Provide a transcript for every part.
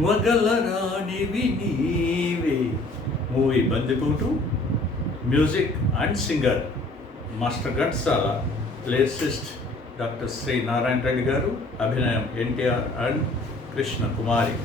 వగలరానివి నీవే. Movie Bandipotu. Music and singer master Ghantasala, lyricist doctor Sri Narayana Reddy garu, అభినయం NTR and Krishna Kumari.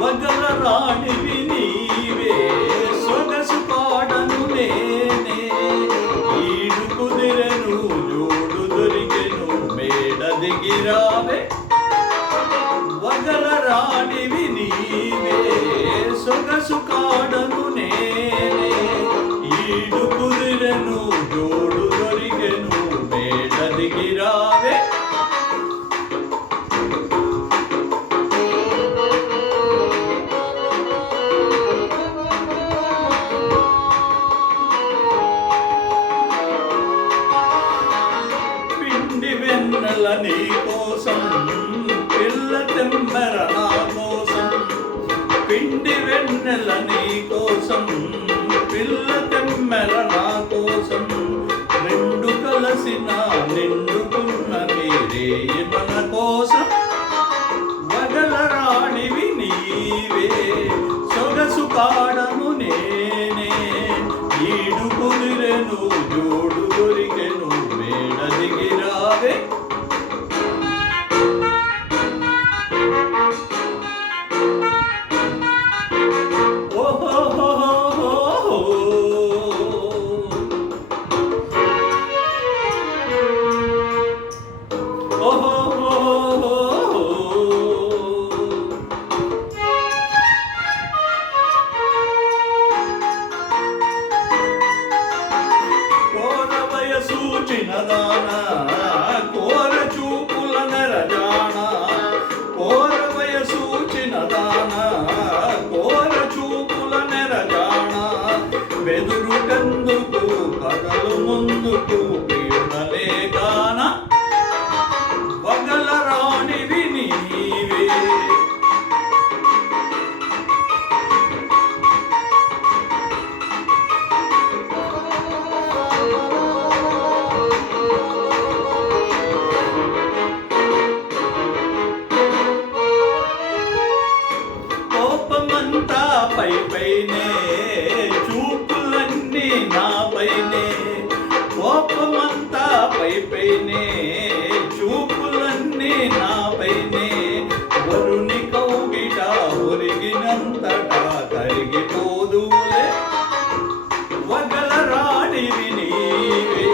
వగలరానివి నీవే, సొగసు పాడను నేనే, ఈడు కుదిరెను జోడు దొరికెను మేడ దిగిరావే. వగలరానివి నీవే, సొగసు కాడను నేనే, ఈడు కుదిరెను జోడు దొరికెను మేడ దిగిరావే. వెన్నెల నీ కోసం, పిల్ల తెమ్మెర నా కోసం, పిండి వెన్నెల నీ కోసం, పిల్ల తెమ్మెర నా కోసం, రెండు కలసిన నిండుకున్న మీరే మన కోసం. వగలరానివి నీవే, సొగసు కాడను నేనే, ఈడు కుదిరెను జోడు దొరికెను మేడ దిగిరావే. సూచినదానా కోర చూపుల నెరజానా, కోరవయ సూచినదానా కోర చూపుల నెరజానా, బెదురుటెందుకు కదలు ముందుకు ప్రియుడలే గాన. వగలరానివి నీవే, కోపమంతా పై పైనే, చూపులన్నీ నా పైనే, కోపమంతా పై పైనే, చూపులన్నీ నా పైనే, వరుని కౌగిట ఒరిగినంతటా కరిగిపోదులే. వగలరానివి నీవే,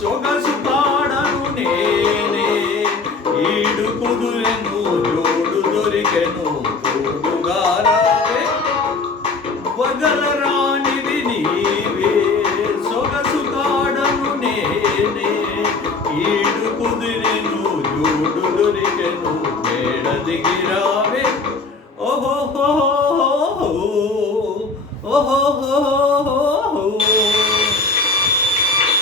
సొగసు కాడను నేనే, ఈడు కుదురెను జోడు దొరికెను తోడుగారావే. వగలరానివి నీవే, సొగసు కాడను నేనే, ఈడు కుదిరెను జోడు దొరికెను మేడ దిగిరా.